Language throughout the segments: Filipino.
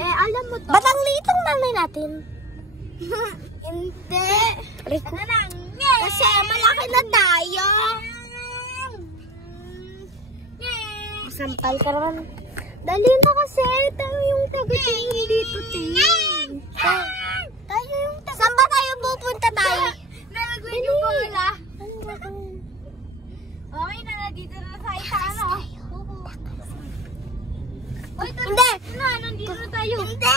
alam mo to. Ba't ang liit ang nanay natin? Hindi. Rico. Kasi malaki na tayo. Sampal ka naman. Dali na kasi. Tayo yung taga-tingin dito, tingin. Tayo yung taga-tingin. Saan ba tayo pupunta tayo? Nalaglag yung bola. Okay na, nandito na tayo sa ano. Hindi. Nandito na tayo. Hindi.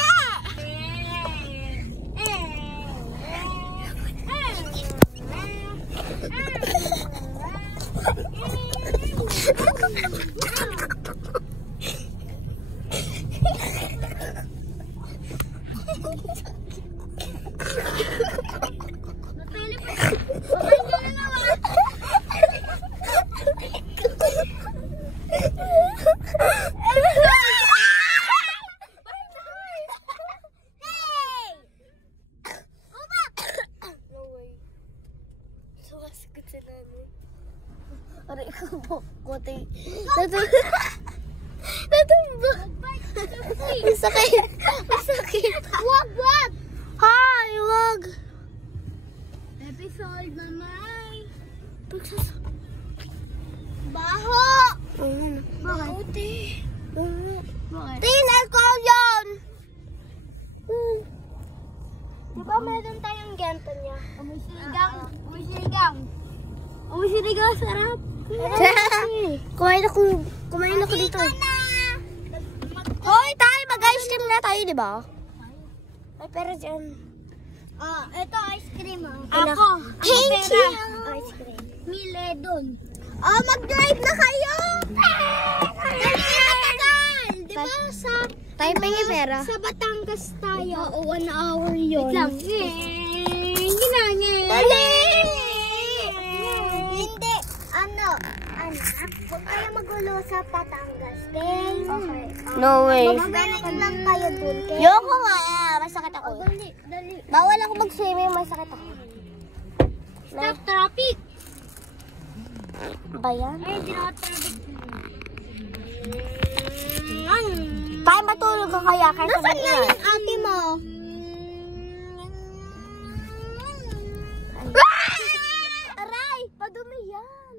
Aray ko po, kote. Natumba. Ang sakit. Ang sakit. Wag! Hi, wag. Episode, mamay. Baho. Bakit? Bakit? Tinel ko yun. Diba meron tayong ganto niya? Umisiligang. Umisiligang, sarap. Kumain ako dito. Hoy, tayo mag-ice cream na tayo, di ba? Ay, pero dyan. Ito ice cream. Ako. Thank you. Ice cream. Mile dun. Mag-drive na kayo. Diba sa... Tayo pengi pera. Sa Batangas tayo. Oo, 1 hour yun. Wait lang. Dali! Hindi. Huwag kayo magulo sa Batangas. Okay. No way. Mag-swimming lang kayo dun. Yoko nga. Masakit ako. Dali. Bawal ako mag-swimming. Masakit ako. Stop traffic. Ba yan? Ay, hindi na traffic. Tayo matulog ka kaya kahit sa Nasaan na yung ate mo? Aray! Padumi yan.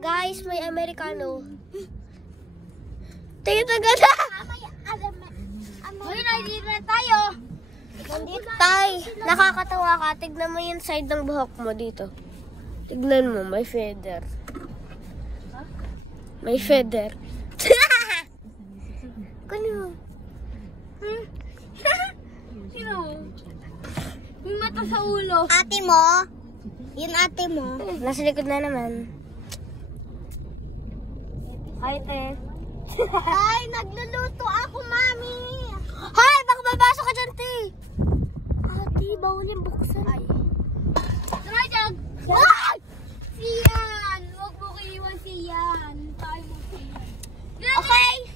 Guys, may Amerikano. Tingin na ganda. Uy, nandito na tayo. Tay, nakakatawa ka. Tignan mo yung side ng buhok mo dito. Tignan mo, may feather. May feather. Kano? Sino? May mata sa ulo. Ate mo? Yun ate mo. Nasa likod na naman. Hi, te. Ay, nagluluto ako, mami. Hi, baka mabasa ka dyan, te. Ate, bawal yung buksan. Ay. Try dyan. Ay! Siyan. Huwag mo kiiwan siyan. Tayo mo siyan. Okay.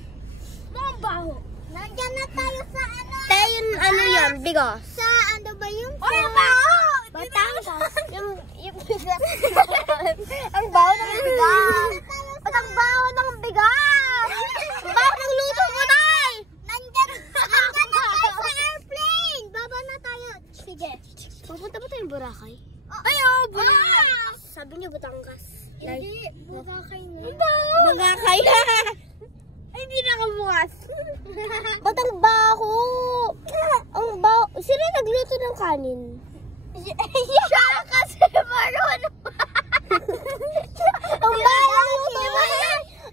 Mga baho. Nandyan na tayo sa ano. Te, yun, ano yan, bigos. Sa ano ba yun? Ay, Sa ang baho! Batangas. Yung bigas. Ang baho ng bigas. Ba't ang baho ng bigas? Ang baho ng luto mo, tay! Nandyan na tayo sa airplane. Baba na tayo. Sige. Pupunta ba tayong Boracay? Ay, Batangas. Sabi niyo Batangas. Hindi, Boracay na. Boracay. Ay, hindi nakabukas. Ba't ang baho? Ang baho. Sino nagluto ng kanin? Siya kasi marunong. Ang baho ng luto mo.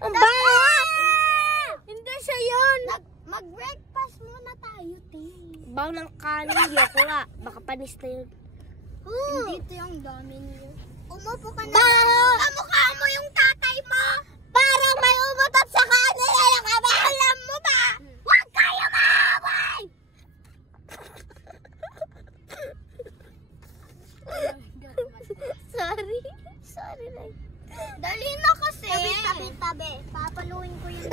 Ang baho. Hindi siya yun. Mag-breakfast muna tayo, Ting. Baho ng kanin. Yoko nga. Baka panis na yun. Hindi ito yung dami niyo. Umupo ka na. Baho! Kamukha mo yung tatay mo. Parang may umutot sa kanin. Alam mo ba? Huwag kayo maaway! Sorry, Nay. Dali na kasi. Tabi. Papaluin ko yun.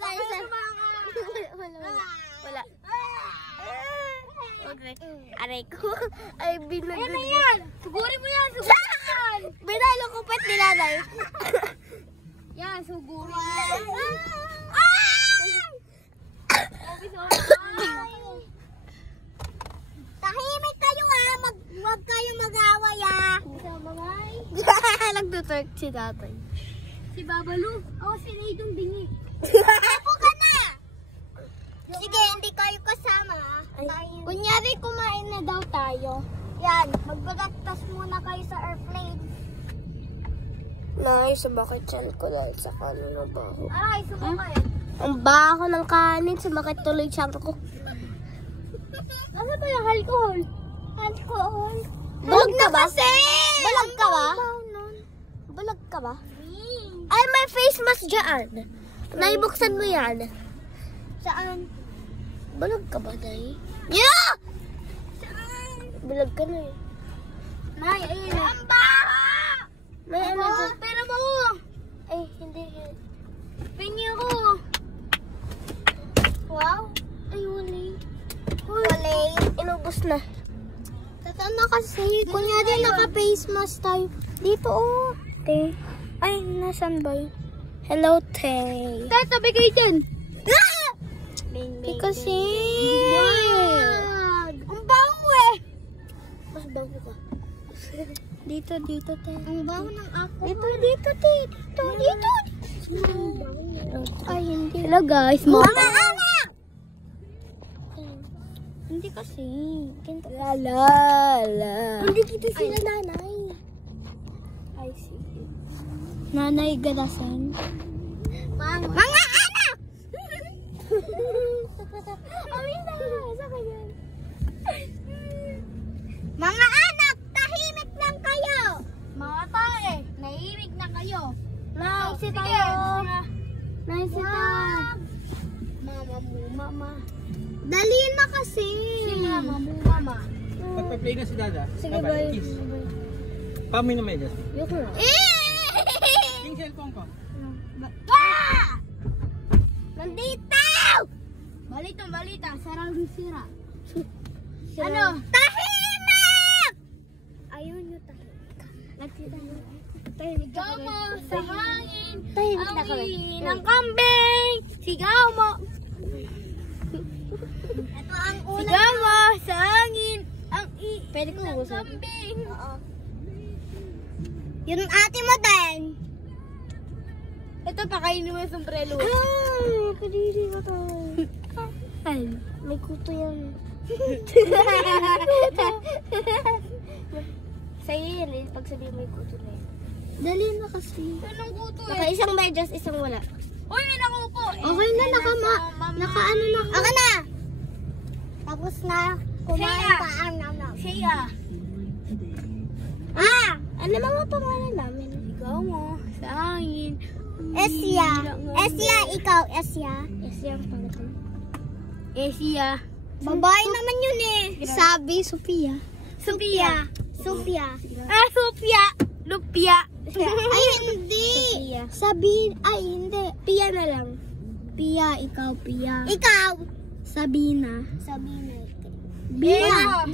Sorry. Wala. Okay. Aray ko. Ay, binagod. Ano yan? Sugurin mo yan. Binalo ko pet ni nanay. Yan, sugurin. Tahimik kayo wag kayo mag-away Nagtutwerk si tatay. Si Babalu. Ako si Raydong bingi. Apo ka na! Sige, hindi kayo kasama. Kunyari, kumain na daw tayo. Yan, magbagaktas muna kayo sa airplane. Nice, bakit chan ko dahil sa kanin na baho. Ay, sumakay. Ang baho ng kanin, sumakit tuloy chan ko. Ano ba yung alcohol? Alcohol. Bulag ka ba? Balag ka ba? Bulag ka ba? Ay, may face mask dyan. Naibuksan mo yan. Saan? Bulag ka ba, Day? Yeah! Bulag ka na eh. May, ayun. Ang baho! May ano Ano? dyan? Pero mo! Ay, hindi. Pingi ako. Wow. Ay, wali. Wala. Inubos na. Tatan na kasi. Kunyari naka-face mask tayo. Dito oh. Te. Ay, nasan ba yun? Hello, Te. Tabi kayo dyan. Di kasi. Ang baho mo eh. Mas bago ka. Dito, Te. Ang baho ng ako. Dito, Te. Dito. Ay, hindi. Hello, guys. Mga anak! Hindi kasi. La. Hindi kita sila nanay. I see. Nanay Gadasan. Mga anak! Amina, sa kanya. Mga anak! Tahimik lang kayo! Mga tae, nahimik na kayo. Nay, si Sige, tayo. Nice Wag. Mama mo, mama. Dali na kasi. Si mama mo, mama. Pagpa-play na si Dada. Sige, bye. Kiss. Pamoy na medyas. Yoko na. Yung cellphone ko. Nandito! Balita. Sarang sira. Ano? Tahimik! Ayaw nyo tahimik. Nagkita mo. Sigaw mo sa hangin. Tahimik na kami. Amoy ng kambing. Sigaw mo. Ito ang unang. Sigaw mo sa hangin. Ang Pwede ko ng usap. kambing. Oo. Yun ate mo din. Ito, pakainin mo yung sombrero. Ay, kadiri ko to. Ay, may kuto yan. Sa'yo yan eh, pag sabihin may kuto na yan. Dali na kasi. Anong kuto eh? Isang medyas, isang wala. Uy, may nakupo. Okay na, naka-ano na. Ako na. Tapos na. Kumain Siya. pa ang nam-nam. Siya. Ano mga pangalan namin? Sigaw mo sa hangin. Esya. Esya, ikaw, Esya. Esya ang pangalan. Esya. Babae naman yun eh. Sabi, Sophia. Sophia. Sophia. Ah, Sophia. Lupia. Ay, hindi. Sophia. Sabi, ay, hindi. Pia na lang. Pia, ikaw, Pia. Ikaw. Sabina. Sabina. Bina.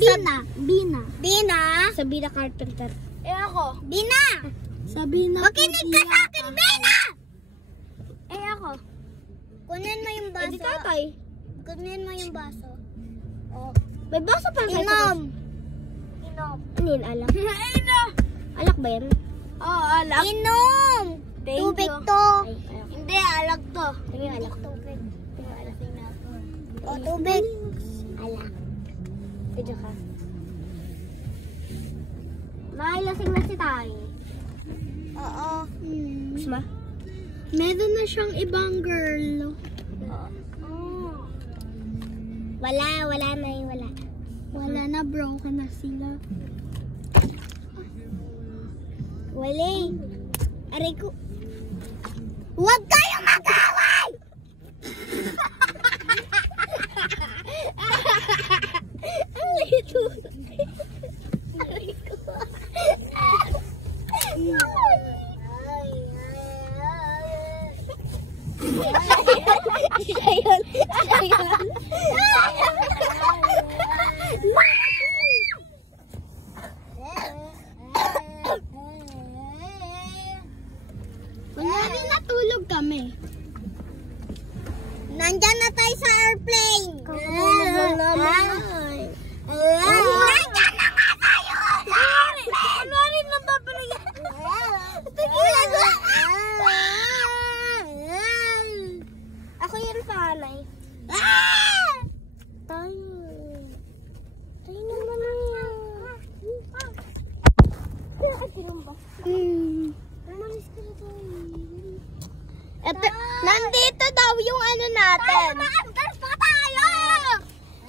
Bina. Bina. Sabina Carpenter. Eh ako. Bina. Sabina. Makinig ka sa akin, Bina. Eh ako. Kunin mo yung Eh di baso. tatay. Kunin mo yung baso. Oh. May baso pa sa Inom. Inom. Ano yun, alak? Alak ba yan? Oo, alak. Inom. Thank Tubig you. to. Ay, alak. Hindi, alak to. Tingin alak. Tubig. Tingin alak. O, tubig. Alak. Pidyo ka. Mahilasing na si Tay. Oo. Kusma? Meron na siyang ibang girl. Wala na yung wala. Wala na, broken na sila. Wala. Aray ko. Huwag kayong mag-away! Ang lito. Aray ko. Siya yun. Kunyari natulog eh. Nandyan na tayo sa airplane. Nandyan na nga tayo! Ano rin napapalagyan? Ako yung panay. Tayo naman na yan. Nandito daw yung ano natin. Maangkas pa tayo!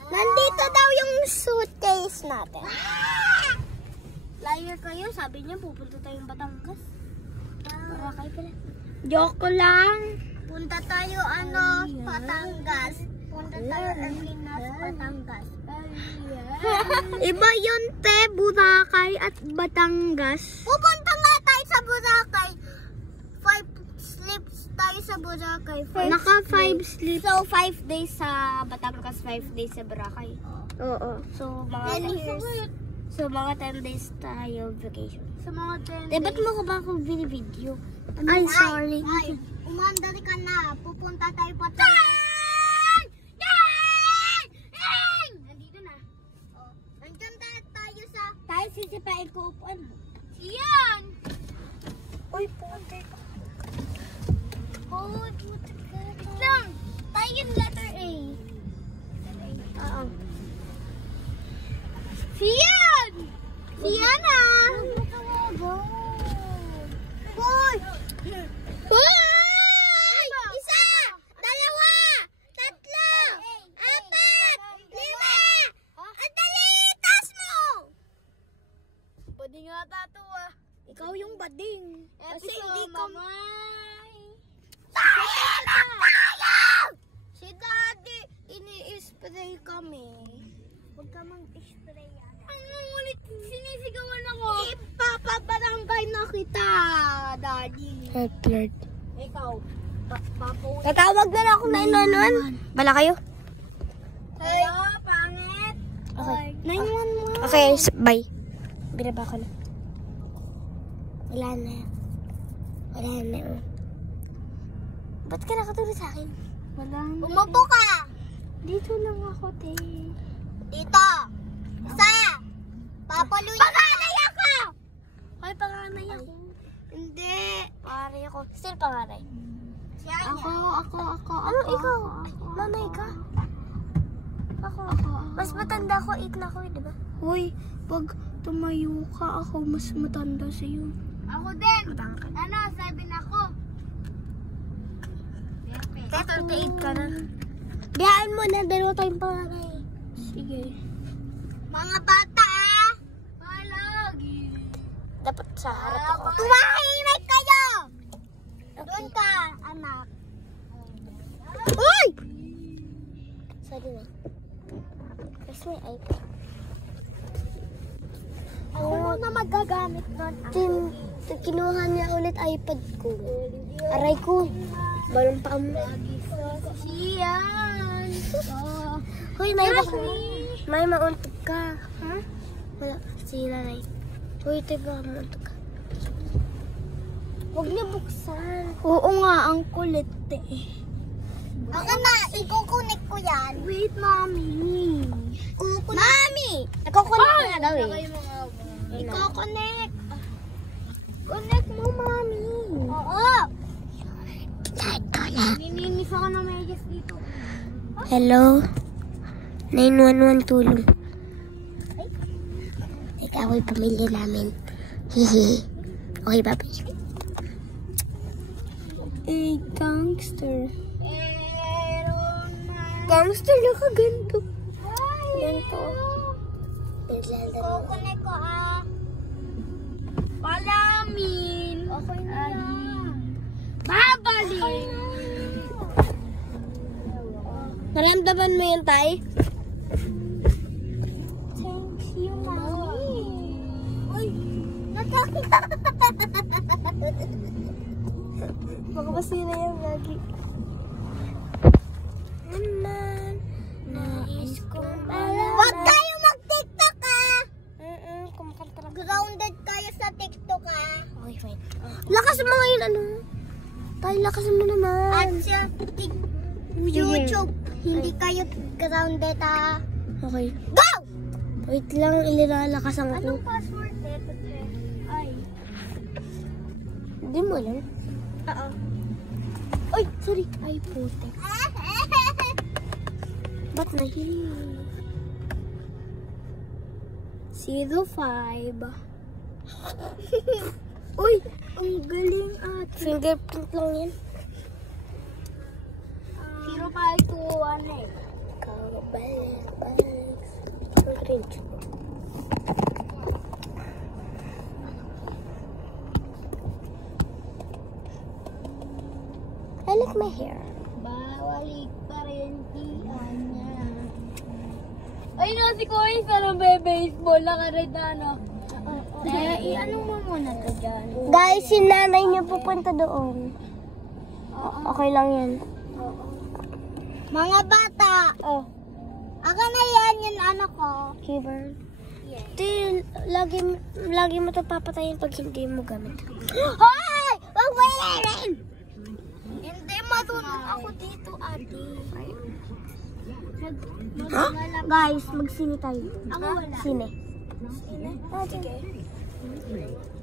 Nandito daw yung suitcase natin. Liar kayo, sabi niya pupunta tayong Batangas. Para kayo pala. Joke lang. Punta tayo Batangas. Punta tayo Arminas, Batangas. Iba yun, te. Boracay at Batangas. Pupunta nga tayo sa Boracay. 5 sleeps tayo sa Boracay. Naka 5 sleep. So 5 days sa Batangas, 5 days sa Boracay. Oo. So mga 10 days tayo vacation. Sa mga 10 days. Ba't mo ko ba akong video? Ay, sorry. Ay, umandar ka na. Pupunta tayo pa Nandito na. Oh. Nandiyan tayo sa... Tayo sisipain ko upuan mo. Siyan! Uy, puti. Oh, puti ka. Lang. Tayo yung letter A. Oo. Siyan! Siyan ah! Hoy! Hoy! Isa! Dalawa! Tatlo! Apat! Lima! Ang dalitas mo! Bading nga tato ah. Ikaw yung bading. Kasi hindi ko... Si Daddy, ini-spray kami. Huwag ka mang-spray yan. Ano ulit sinisigawan ako? Ipapabarangay na kita, Daddy. Headlight. Ikaw. Tatawag na lang ako na inonon. Bala kayo? Hello, pangit. Okay. 911. Okay, bye. Binaba ko na. Wala na. Wala na. Ba't ka nakatulog sa akin? Wala na. Umupo ka! Dito lang ako, te. Dito! Isa! Papaluin panganay ako! Ay, panganay ako. Hindi. Panganay ako. Still panganay. Ako. Ano, ikaw? Nanay ka? Ako. Mas matanda ko, 8 na ako, di ba? Hoy, pag tumayo ka, ako mas matanda sa'yo. Ako din. Ano, 7 ako. 38 ka na. Diyan mo na, dalawa tayong panganay. Sige. Mga bata ah! Palagi. Dapat sa harap ako. Tumahimik kayo! Doon ka, anak. Uy! Sorry na. Kasi may iPad. Ako na magagamit nun. Kinuha niya ulit iPad ko. Aray ko. Balong pa mo. Siyan. Hoy, may mauntog ka. Ha? Wala. Si nanay. Hoy, tiba, mauntog ka. Huwag niya buksan. Oo nga, ang kulit, te. Baka na, ikukunik ko yan. Wait, mommy. Mami! Ikukunik ko na daw eh. Iko-connect. Connect mo, mommy. Oo. Nininis ako ng medyas dito. Hello? 911 tulong. Ikaw ay pamilya namin. Hihi. Okay, bye. Gangster. Gangster na kaganto. Ganito. Kukunik ko ah. Palamin. Okay na yan. Babalik. Naramdaman mo yun, Tay? Thank you, mommy. Uy! Baka masira yung lagi. Nais kong malaman. Huwag kayo mag-TikTok ah! Kumakanta lang. Grounded kayo sa TikTok ah. Okay, fine. Lakas mo ngayon ano? Tay, lakasan mo naman. At sa YouTube, hindi kayo grounded Okay. Go! Wait lang, ilalakasan ko. Anong password nito, Tre? Ay. Hindi mo alam. Oo. Ay, sorry. Ay, putek. Ba't nahilig? 05. Uy, ang galing at. Fingerprint lang yan. 0521 eh. Balik. Cringe. I like my hair. Bawalik pa rin tiyan niya. Ay, no, si Koy, sarang baseball lang ka rin, ano. I-ano mo muna to dyan. Guys, si nanay niyo pupunta doon. Okay lang yan. Mga bata, Oh, ako na yan yung anak ko. Kiver. Yes. Di, lagi mo ito papatayin pag hindi mo gamit. Hoy! Wag mo yan! Hindi matulog ako dito, ate. Guys, magsine tayo. Ako wala. Sine. Ah, sige.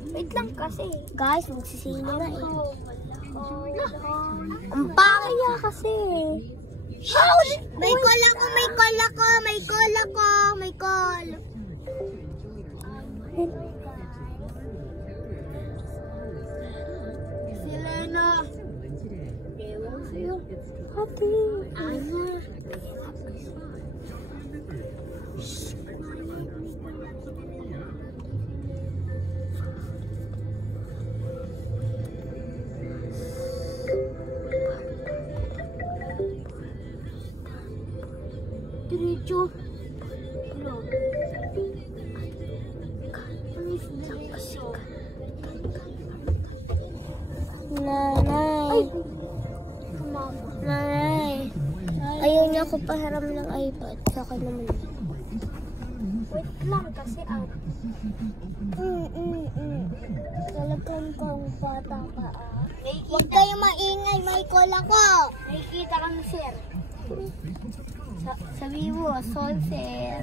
Wait lang kasi. Guys, magsisine na eh. Wala. Ang pakaya kasi. May call ako, may call ako, may call ako, may call. Si Lena. Ewan sa'yo. Ate. Ano? Diretso. Ano? Ano is diretso? Nanay. Kumama. Nanay. Ayaw niya ako pahiram ng iPad. Sa akin naman. Wait lang kasi Talagang kang bata ka Huwag kayo maingay, may call ako. Nakikita kang sir. Sabi mo, sol sir.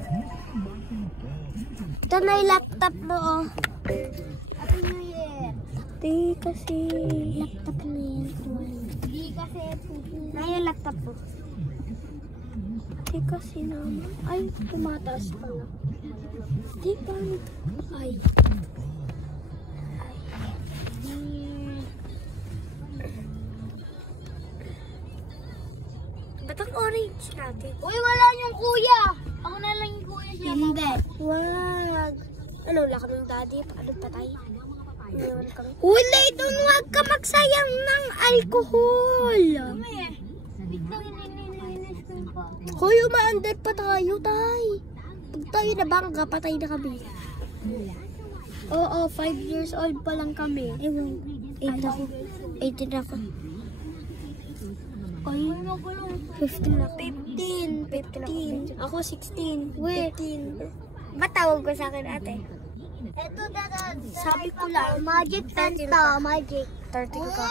Ito na yung laptop mo, oh. Happy New Year. Di kasi. Laptop na yan. Di kasi puti. Na yung laptop mo. Di kasi naman. Ay, tumataas pala. Di ba? Ay. Ba't ang orange natin? Uy, wala yung kuya. Ako na lang yung kuya siya. Hindi. Wag. Ano, wala kaming daddy. Paano patay? Iniwan kami. Wala doon, huwag ka magsayang ng alcohol. Biglang nilinis ko yung pa. Hoy, umaandar pa tayo, tay. Pag tayo nabangga, patay na kami. Oo, 5 years old pa lang kami. Ewan. 8 ako. 18 ako. Ay, ano ko lang. 15 ako. 15. Ako 16. Wait. 15. Ba't tawag ko sa akin, ate? Ito dada. Sabi ko lang. Magic pen 13 to, ka. magic. 13 ka.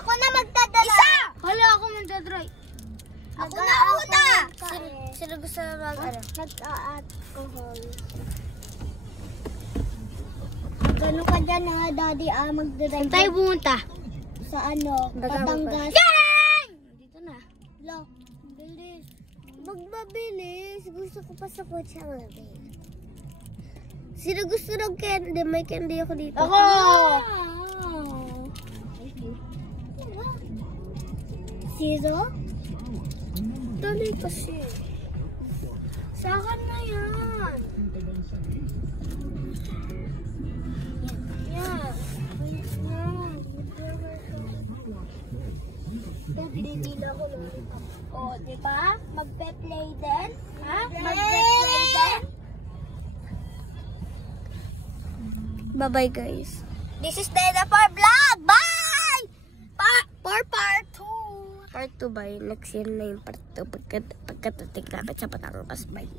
Ako na magdadala. Isa! Hala, ako magdadrive. Ako na una! Sino gusto na mag-ano? Mag-alcohol. Ganun ka dyan na daddy magdadrive. Saan tayo pumunta? Sa ano? Batangas. Gang! Dito na. Lo, bilis. Magmabilis. Gusto ko pa sa kotse ang mabilis. Sino gusto ng candy? May candy ako dito. Ako! Sizo? Dali kasi. Sa akin na yan. Yan. Pipila ko lang. O, diba? Magpe-play din? Ha? Magpe-play din? Bye-bye, guys. This is Deda for vlog. Bye! For part 2. Part 2 bye. Next year na yung part 2 pagkatating namin sa Batangas. Bye.